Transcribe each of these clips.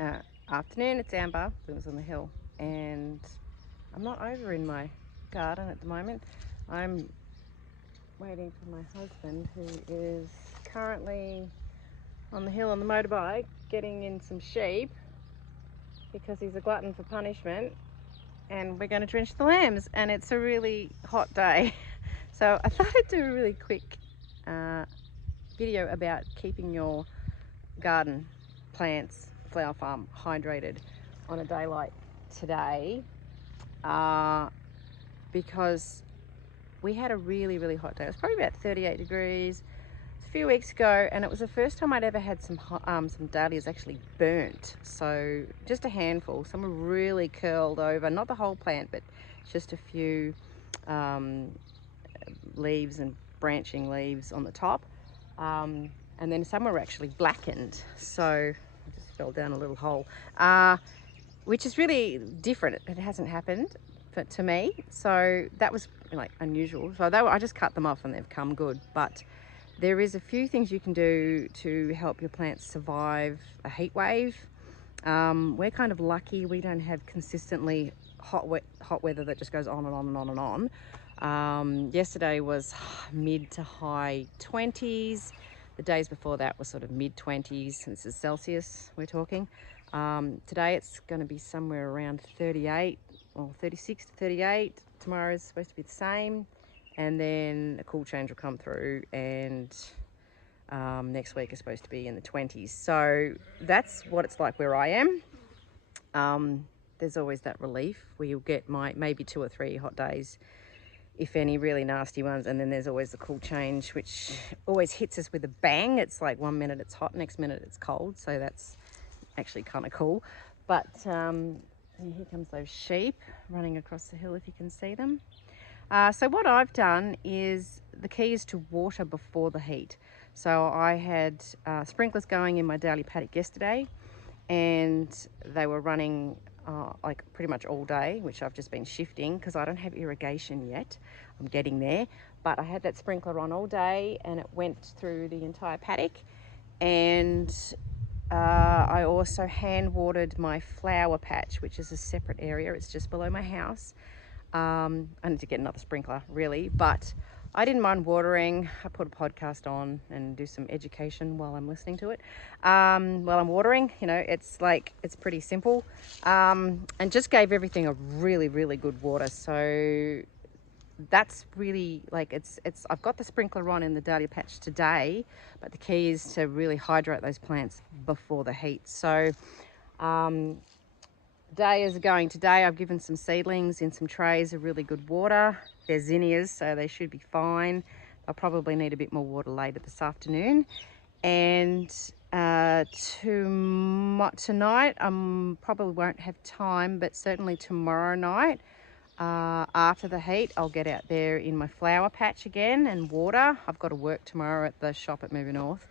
Afternoon, it's Amber, lives on the hill, and I'm not over in my garden at the moment. I'm waiting for my husband, who is currently on the hill on the motorbike getting in some sheep because he's a glutton for punishment, and we're going to drench the lambs, and it's a really hot day. So I thought I'd do a really quick video about keeping your garden, plants, flower farm hydrated on a day like today, because we had a really hot day. It was probably about 38 degrees a few weeks ago, and it was the first time I'd ever had some dahlias actually burnt. So just a handful. Some were really curled over, not the whole plant, but just a few leaves and branching leaves on the top, and then some were actually blackened. So I just fell down a little hole, which is really different. It hasn't happened to me, so that was like unusual. So I just cut them off and they've come good. But there is a few things you can do to help your plants survive a heat wave. We're kind of lucky; we don't have consistently hot weather that just goes on and on and on and on. Yesterday was mid to high 20s. The days before that were sort of mid 20s. This is Celsius we're talking. Today it's going to be somewhere around 38 or 36 to 38. Tomorrow is supposed to be the same, and then a cool change will come through, and next week is supposed to be in the 20s. So that's what it's like where I am. There's always that relief where you'll get maybe 2 or 3 hot days, if any, really nasty ones, and then there's always the cool change, which always hits us with a bang. It's like 1 minute it's hot, next minute it's cold, so that's actually kind of cool. But here comes those sheep running across the hill, if you can see them. So what I've done is, the key is to water before the heat. So I had sprinklers going in my dahlia paddock yesterday, and they were running like pretty much all day, which I've just been shifting because I don't have irrigation yet. I'm getting there, but I had that sprinkler on all day, and it went through the entire paddock. And I also hand watered my flower patch, which is a separate area. It's just below my house. I need to get another sprinkler, really, but I didn't mind watering. I put a podcast on and do some education while I'm listening to it. While I'm watering, it's pretty simple, and just gave everything a really good water. So that's really I've got the sprinkler on in the dahlia patch today, but the key is to really hydrate those plants before the heat. So dahlias are going today. I've given some seedlings in some trays of really good water. They're zinnias, so they should be fine. I'll probably need a bit more water later this afternoon. And tonight I probably won't have time, but certainly tomorrow night, after the heat, I'll get out there in my flower patch again and water. I've got to work tomorrow at the shop at Moving North.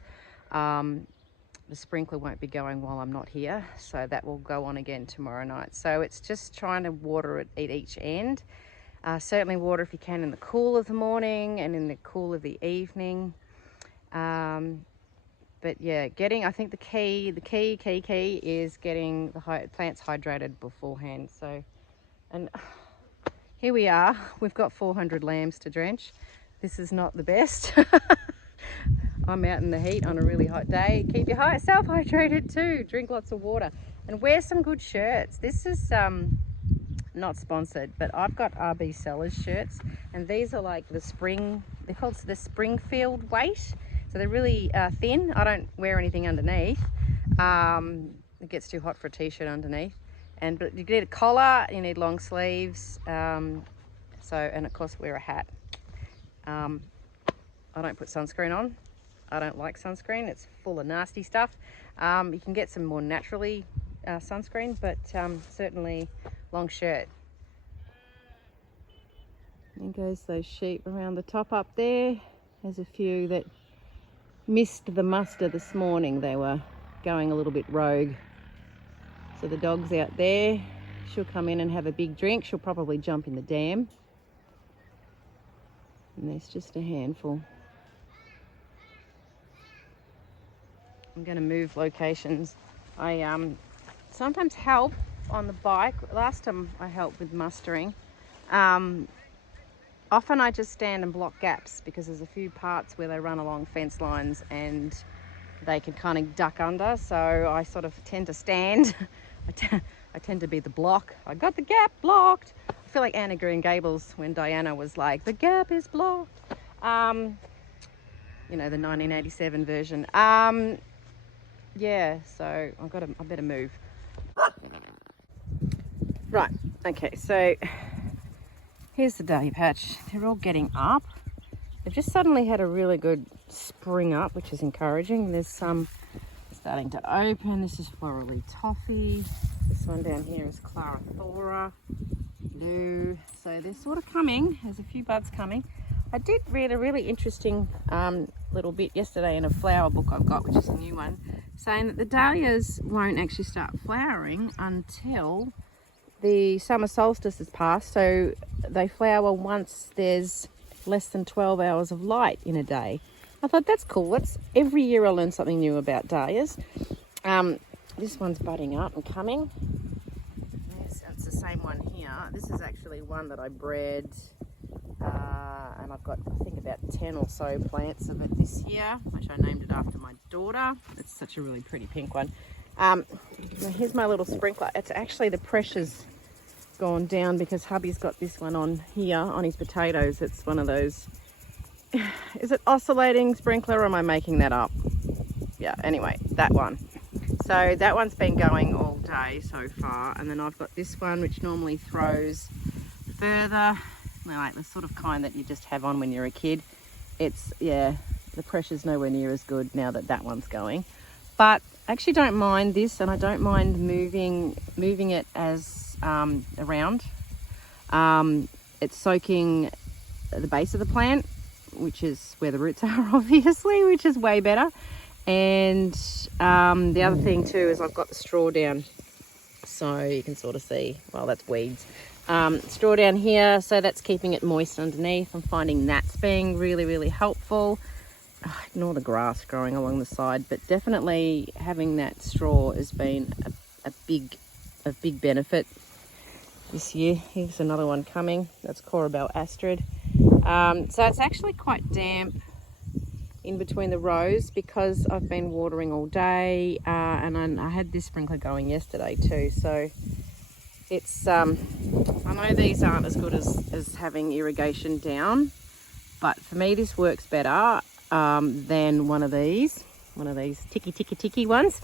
The sprinkler won't be going while I'm not here, so that will go on again tomorrow night. So it's just trying to water it at each end. Certainly water if you can in the cool of the morning and in the cool of the evening. But yeah, I think the key is getting the plants hydrated beforehand. So, and here we are. We've got 400 lambs to drench. This is not the best. I'm out in the heat on a really hot day. Keep yourself hydrated too. Drink lots of water and wear some good shirts. This is not sponsored, but I've got RB Sellers shirts, and these are like they're called the Springfield weight. So they're really thin. I don't wear anything underneath. It gets too hot for a t-shirt underneath. But you need a collar, you need long sleeves. And of course wear a hat. I don't put sunscreen on. I don't like sunscreen. It's full of nasty stuff. You can get some more naturally sunscreen, but certainly long shirt. There goes those sheep around the top up there. There's a few that missed the muster this morning. They were going a little bit rogue. So the dog's out there. She'll come in and have a big drink. She'll probably jump in the dam. And there's just a handful. I'm going to move locations. I sometimes help on the bike. Last time I helped with mustering. Often I just stand and block gaps because there's a few parts where they run along fence lines and they can kind of duck under. So I sort of tend to stand. I tend to be the block. I got the gap blocked. I feel like Anna Green Gables when Diana was like, the gap is blocked. You know, the 1987 version. Yeah, so I better move. Right, okay, so here's the dahlia patch. They're all getting up. They've just suddenly had a really good spring up, which is encouraging. There's some starting to open. This is Florally Toffee. This one down here is Clara Thora. Blue. So they're sort of coming. There's a few buds coming. I did read a really interesting little bit yesterday in a flower book I've got, which is a new one, saying that the dahlias won't actually start flowering until the summer solstice has passed. So they flower once there's less than 12 hours of light in a day. I thought that's cool. Every year I learn something new about dahlias. This one's budding up and coming. It's the same one here. This is actually one that I bred, and I've got, I think, about 10 or so plants of it this year, which I named it after my daughter. It's such a really pretty pink one. Now here's my little sprinkler. It's actually, the pressure's gone down because hubby's got this one on here on his potatoes. It's one of those, is it oscillating sprinkler or am I making that up? Yeah, anyway, that one. So that one's been going all day so far, and then I've got this one which normally throws further, like the sort of kind that you just have on when you're a kid. It's, yeah, the pressure's nowhere near as good now that that one's going, but I actually don't mind this, and I don't mind moving it as around. It's soaking the base of the plant, which is where the roots are, obviously, which is way better. And the other thing too is I've got the straw down, so you can sort of see, well, that's weeds. Straw down here, so that's keeping it moist underneath. I'm finding that's being really, really helpful. Ignore the grass growing along the side, but definitely having that straw has been a big benefit this year. Here's another one coming. That's Corabelle Astrid. So it's actually quite damp in between the rows because I've been watering all day, and I had this sprinkler going yesterday too. So it's I know these aren't as good as having irrigation down, but for me this works better than one of these ticky ones.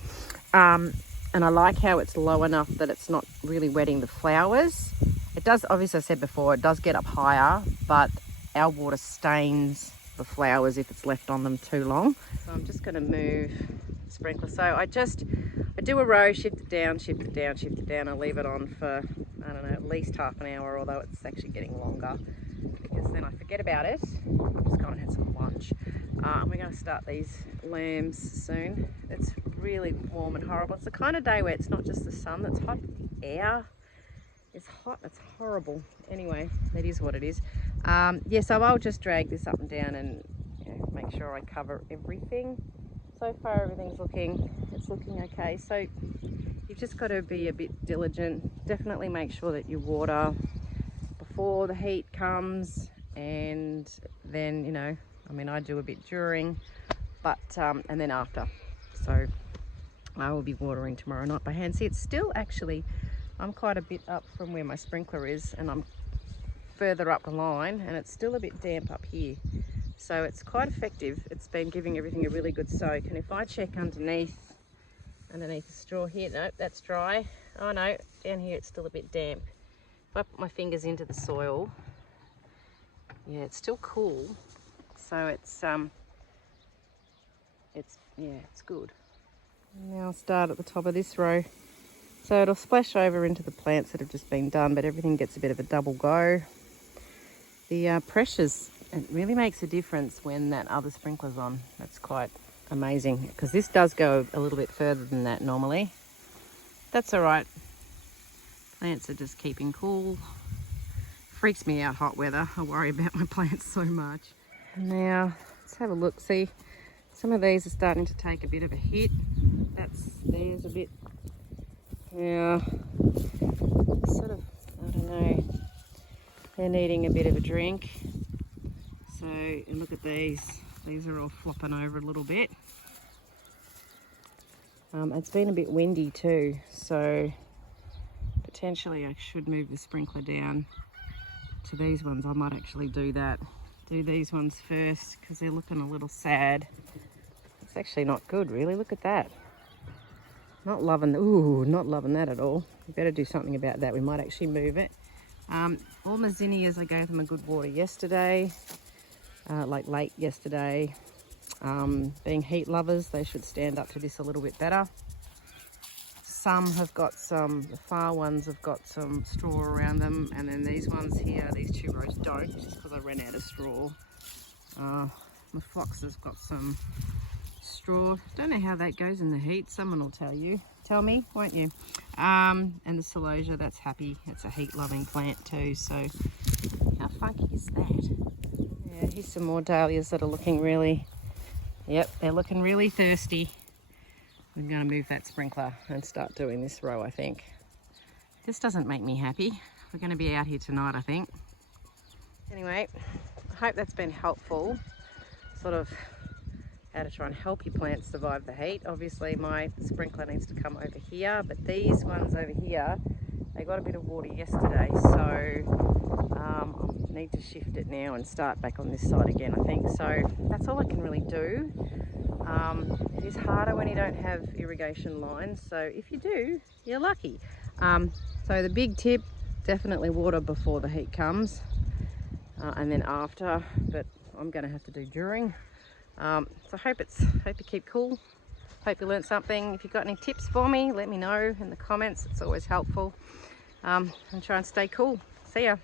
And I like how it's low enough that it's not really wetting the flowers. It does, obviously I said before, it does get up higher, but our water stains the flowers if it's left on them too long. So I'm just going to move the sprinkler. So I do a row, shift it down, shift it down, shift it down. I leave it on for, I don't know, at least half an hour, although it's actually getting longer because then I forget about it. I'm just going to have some lunch. And we're going to start these lambs soon. It's really warm and horrible. It's the kind of day where it's not just the sun that's hot, but the air is hot. It's horrible. Anyway, that is what it is. Yeah, so I'll just drag this up and down and make sure I cover everything. So far everything's looking okay. So you've just got to be a bit diligent. Definitely make sure that you water before the heat comes, and then, you know, I mean, I do a bit during, but and then after. So I will be watering tomorrow night by hand. See, it's still actually, I'm quite a bit up from where my sprinkler is, and I'm further up the line, and it's still a bit damp up here. So it's quite effective. It's been giving everything a really good soak. And if I check underneath the straw here, nope, that's dry. Oh no, down here it's still a bit damp. If I put my fingers into the soil, yeah, it's still cool. So it's good. Now I'll start at the top of this row. So it'll splash over into the plants that have just been done, but everything gets a bit of a double go. The pressures, it really makes a difference when that other sprinkler's on. That's quite amazing, because this does go a little bit further than that normally. That's all right. Plants are just keeping cool. Freaks me out, hot weather. I worry about my plants so much. Now, let's have a look. See, some of these are starting to take a bit of a hit. There's a bit Yeah, sort of, I don't know, they're needing a bit of a drink. So, and look at these are all flopping over a little bit. It's been a bit windy too, so potentially I should move the sprinkler down to these ones. I might actually do that. Do these ones first because they're looking a little sad. It's actually not good really, look at that. Not loving that at all. We better do something about that. We might actually move it. All my zinnias, I gave them a good water yesterday, like late yesterday. Being heat lovers, they should stand up to this a little bit better. Some have got the far ones have got some straw around them, and then these ones here, these 2 rows don't, just because I ran out of straw. My phlox has got some straw. Don't know how that goes in the heat. Someone will tell me, won't you? And the celosia, that's happy. It's a heat loving plant too, so how funky is that? Yeah, here's some more dahlias that are looking really, yep, they're looking really thirsty. I'm going to move that sprinkler and start doing this row, I think. This doesn't make me happy. We're going to be out here tonight, I think. Anyway, I hope that's been helpful. Sort of how to try and help your plants survive the heat. Obviously my sprinkler needs to come over here, but these ones over here, they got a bit of water yesterday, so I need to shift it now and start back on this side again, I think. So that's all I can really do. It is harder when you don't have irrigation lines, so if you do, you're lucky. So the big tip, definitely water before the heat comes, and then after, but I'm going to have to do during. So hope you keep cool. Hope you learned something. If you've got any tips for me, let me know in the comments. It's always helpful. And try and stay cool. See ya.